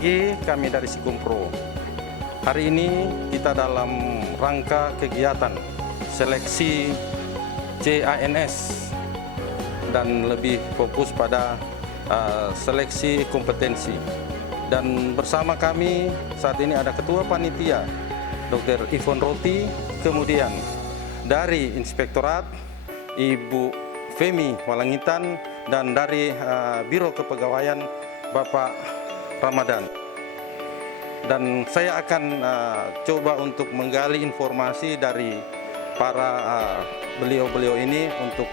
pagi kami dari Sikumpro. Hari ini kita dalam rangka kegiatan seleksi CANS dan lebih fokus pada seleksi kompetensi. Dan bersama kami saat ini ada Ketua Panitia Dr. Ivon Roti, kemudian dari Inspektorat Ibu Femi Walangitan, dan dari Biro Kepegawaian Bapak Ramadan. Dan saya akan coba untuk menggali informasi dari para beliau-beliau ini untuk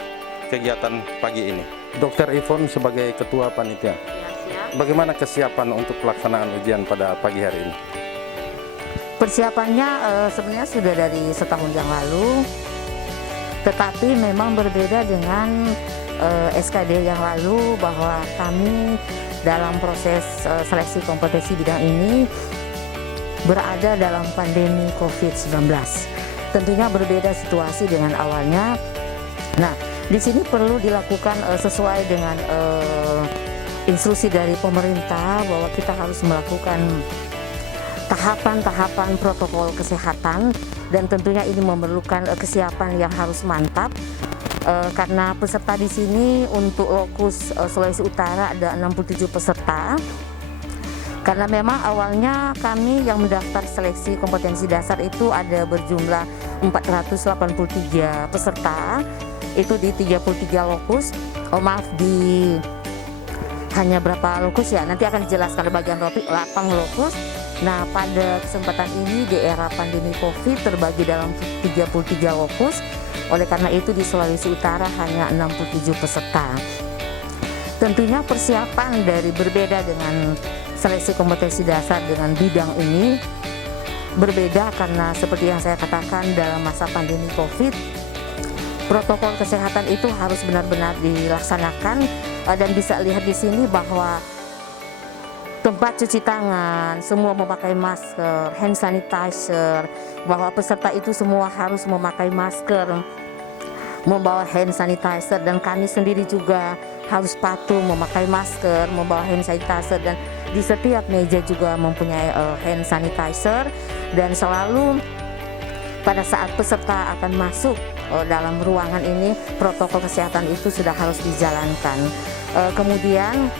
kegiatan pagi ini. Dr. Ivon sebagai Ketua Panitia, bagaimana kesiapan untuk pelaksanaan ujian pada pagi hari ini? Persiapannya sebenarnya sudah dari setahun yang lalu, tetapi memang berbeda dengan SKD yang lalu, bahwa kami dalam proses seleksi kompetensi bidang ini berada dalam pandemi COVID-19. Tentunya berbeda situasi dengan awalnya. Nah, di sini perlu dilakukan sesuai dengan instruksi dari pemerintah bahwa kita harus melakukan tahapan-tahapan protokol kesehatan, dan tentunya ini memerlukan kesiapan yang harus mantap. Karena peserta di sini untuk lokus Sulawesi Utara ada 67 peserta. Karena memang awalnya kami yang mendaftar seleksi kompetensi dasar itu ada berjumlah 483 peserta, itu di 33 lokus. Hanya berapa lokus ya, nanti akan dijelaskan di bagian topik, 8 lokus. Nah, pada kesempatan ini di era pandemi COVID terbagi dalam 33 lokus. Oleh karena itu di Sulawesi Utara hanya 67 peserta. Tentunya persiapan dari berbeda dengan seleksi kompetensi dasar dengan bidang ini berbeda, karena seperti yang saya katakan, dalam masa pandemi COVID protokol kesehatan itu harus benar-benar dilaksanakan, dan bisa lihat di sini bahwa tempat cuci tangan semua memakai masker, hand sanitizer, bahwa peserta itu semua harus memakai masker, membawa hand sanitizer, dan kami sendiri juga harus patuh memakai masker, membawa hand sanitizer, dan di setiap meja juga mempunyai hand sanitizer. Dan selalu pada saat peserta akan masuk dalam ruangan ini, protokol kesehatan itu sudah harus dijalankan. Kemudian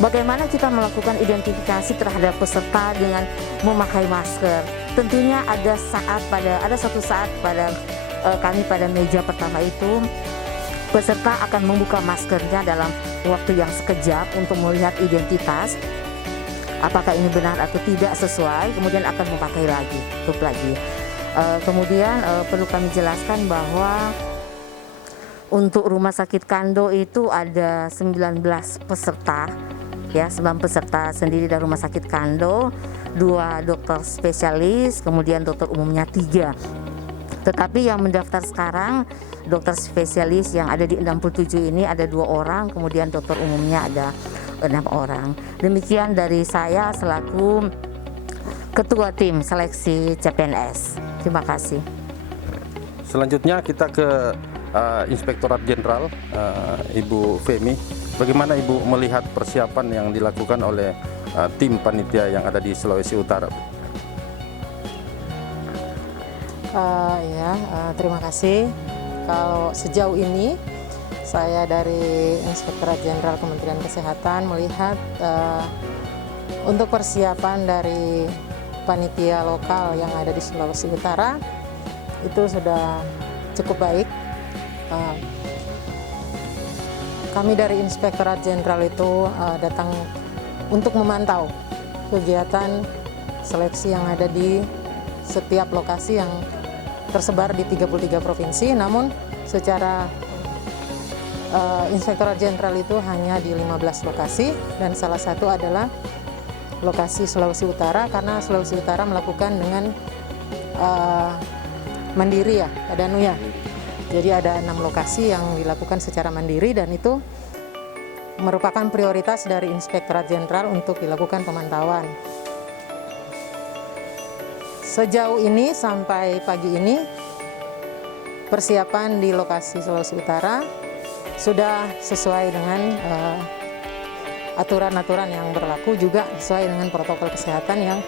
bagaimana kita melakukan identifikasi terhadap peserta dengan memakai masker? Tentunya ada satu saat pada kami pada meja pertama itu, peserta akan membuka maskernya dalam waktu yang sekejap untuk melihat identitas, apakah ini benar atau tidak sesuai, kemudian akan memakai lagi, tutup lagi. Kemudian perlu kami jelaskan bahwa untuk Rumah Sakit Kando itu ada 19 peserta, ya, 9 peserta sendiri dari Rumah Sakit Kando, 2 dokter spesialis, kemudian dokter umumnya 3. Tetapi yang mendaftar sekarang dokter spesialis yang ada di 67 ini ada 2 orang, kemudian dokter umumnya ada 6 orang. Demikian dari saya selaku Ketua Tim Seleksi CPNS. Terima kasih. Selanjutnya kita ke Inspektorat Jenderal Ibu Femi. Bagaimana Ibu melihat persiapan yang dilakukan oleh tim panitia yang ada di Sulawesi Utara? Terima kasih. Kalau sejauh ini saya dari Inspektorat Jenderal Kementerian Kesehatan melihat untuk persiapan dari panitia lokal yang ada di Sulawesi Utara itu sudah cukup baik. Kami dari Inspektorat Jenderal itu datang untuk memantau kegiatan seleksi yang ada di setiap lokasi yang tersebar di 33 provinsi, namun secara Inspektorat Jenderal itu hanya di 15 lokasi, dan salah satu adalah lokasi Sulawesi Utara, karena Sulawesi Utara melakukan dengan mandiri ya, ada NUYA. Jadi ada 6 lokasi yang dilakukan secara mandiri, dan itu merupakan prioritas dari Inspektorat Jenderal untuk dilakukan pemantauan. Sejauh ini sampai pagi ini persiapan di lokasi Sulawesi Utara sudah sesuai dengan aturan-aturan yang berlaku juga sesuai dengan protokol kesehatan yang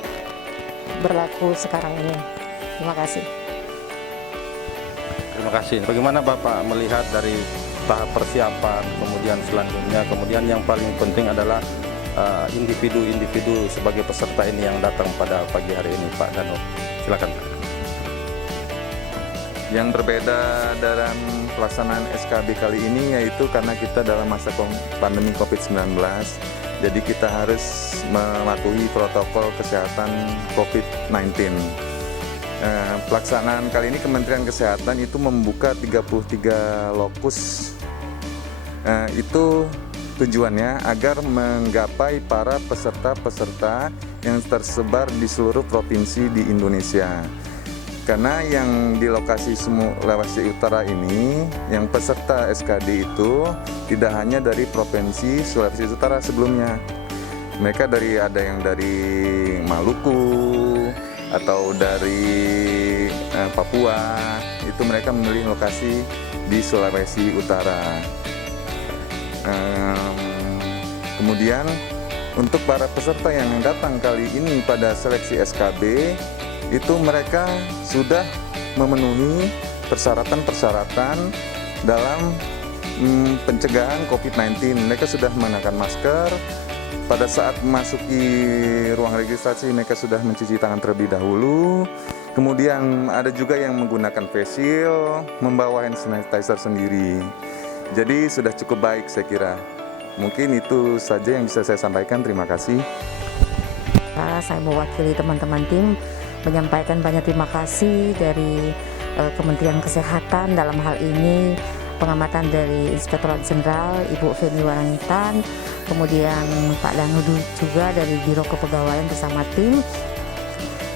berlaku sekarang ini. Terima kasih. Terima kasih. Bagaimana Bapak melihat dari tahap persiapan, kemudian selanjutnya, kemudian yang paling penting adalah individu-individu sebagai peserta ini yang datang pada pagi hari ini, Pak Danur. Silakan. Yang berbeda dalam pelaksanaan SKB kali ini yaitu karena kita dalam masa pandemi COVID-19, jadi kita harus mematuhi protokol kesehatan COVID-19. Pelaksanaan kali ini Kementerian Kesehatan itu membuka 33 lokus. Itu tujuannya agar menggapai para peserta-peserta yang tersebar di seluruh provinsi di Indonesia. Karena yang di lokasi Sulawesi Utara ini, yang peserta SKD itu tidak hanya dari provinsi Sulawesi Utara sebelumnya. Mereka ada yang dari Maluku atau dari Papua. Itu mereka memilih lokasi di Sulawesi Utara. Kemudian untuk para peserta yang datang kali ini pada seleksi SKB, itu mereka sudah memenuhi persyaratan-persyaratan dalam pencegahan COVID-19. Mereka sudah mengenakan masker. Pada saat memasuki ruang registrasi, mereka sudah mencuci tangan terlebih dahulu. Kemudian ada juga yang menggunakan face shield, membawa hand sanitizer sendiri. Jadi sudah cukup baik saya kira. Mungkin itu saja yang bisa saya sampaikan. Terima kasih. Saya mewakili teman-teman tim menyampaikan banyak terima kasih dari Kementerian Kesehatan dalam hal ini pengamatan dari Inspektorat Jenderal Ibu Feni Wanitan, kemudian Pak Danudu juga dari Biro Kepegawaian bersama tim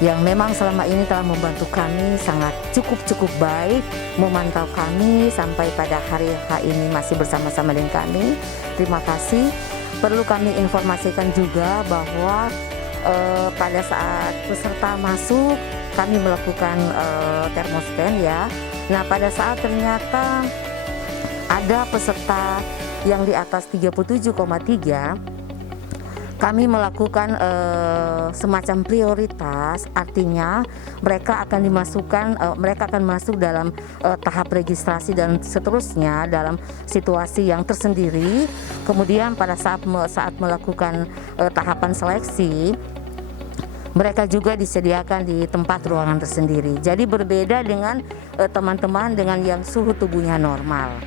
yang memang selama ini telah membantu kami sangat cukup baik, memantau kami sampai pada hari ini masih bersama-sama dengan kami. Terima kasih. Perlu kami informasikan juga bahwa pada saat peserta masuk kami melakukan thermoscan ya. Nah, pada saat ternyata ada peserta yang di atas 37,3, kami melakukan semacam prioritas, artinya mereka akan masuk dalam tahap registrasi dan seterusnya dalam situasi yang tersendiri. Kemudian pada saat melakukan tahapan seleksi, mereka juga disediakan di tempat ruangan tersendiri. Jadi berbeda dengan teman-teman dengan yang suhu tubuhnya normal.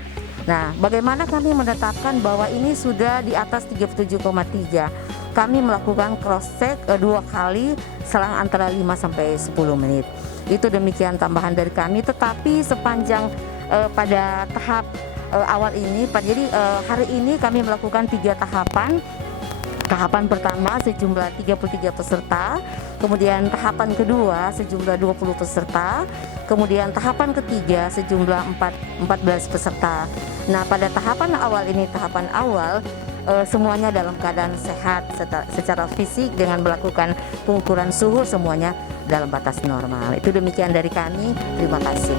Nah, bagaimana kami menetapkan bahwa ini sudah di atas 37,3? Kami melakukan cross check 2 kali selang antara 5 sampai 10 menit. Itu demikian tambahan dari kami, tetapi sepanjang pada tahap awal ini, jadi hari ini kami melakukan 3 tahapan. Tahapan pertama sejumlah 33 peserta, kemudian tahapan kedua sejumlah 20 peserta, kemudian tahapan ketiga sejumlah 14 peserta. Nah, pada tahapan awal ini, semuanya dalam keadaan sehat secara fisik dengan melakukan pengukuran suhu, semuanya dalam batas normal. Itu demikian dari kami, terima kasih.